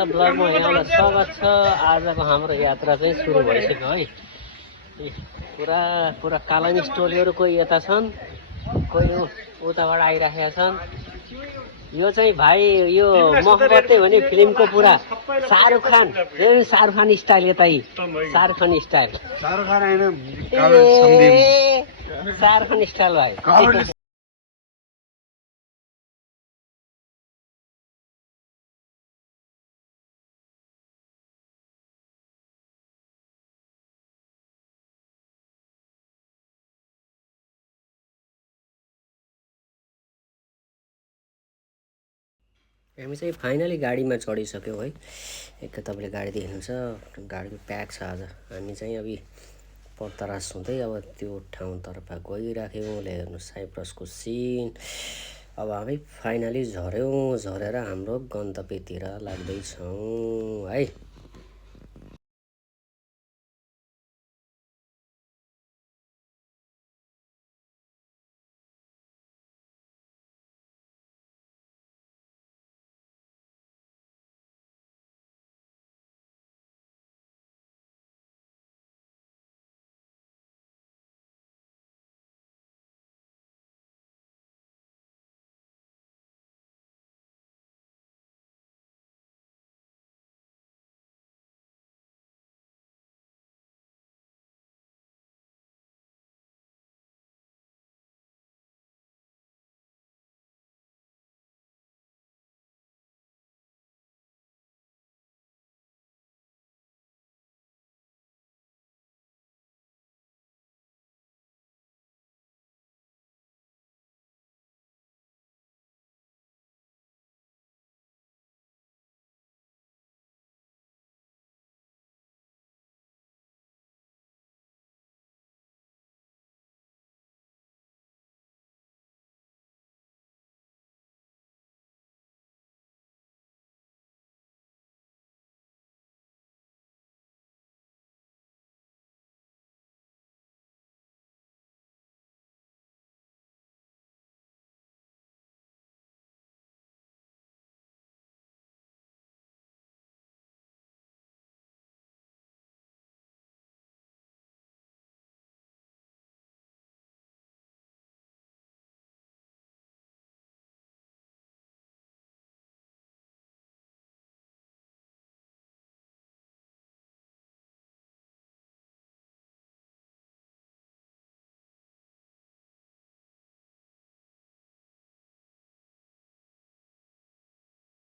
ल ब्लगमा यहाँलाई स्वागत छ। आजको हाम्रो यात्रा चाहिँ सुरु भइसक्यो है। पुरा पुरा कालानी स्टोरीहरू कोही यता छन्, कोही उताबाट आइराखेका छन्। यो चाहिँ भाइ यो मोहब्बतै हो नि फिल्मको पुरा शाहरुख खान स्टाइल यतै शाहरुख खान स्टाइल शाहरुख खान स्टाइल भाइ। हामी चाहिँ फाइनली गाडीमा चढिसक्यौँ है। एक तपाईँले गाडी देख्नुहुन्छ, गाडी प्याक छ आज। हामी चाहिँ अब पत्तरास हुँदै अब त्यो ठाउँतर्फ गइराख्यौँ। हेर्नु साइप्रसको सिन। अब हामी फाइनली झरेर हाम्रो गन्तव्यतिर लाग्दैछौँ है।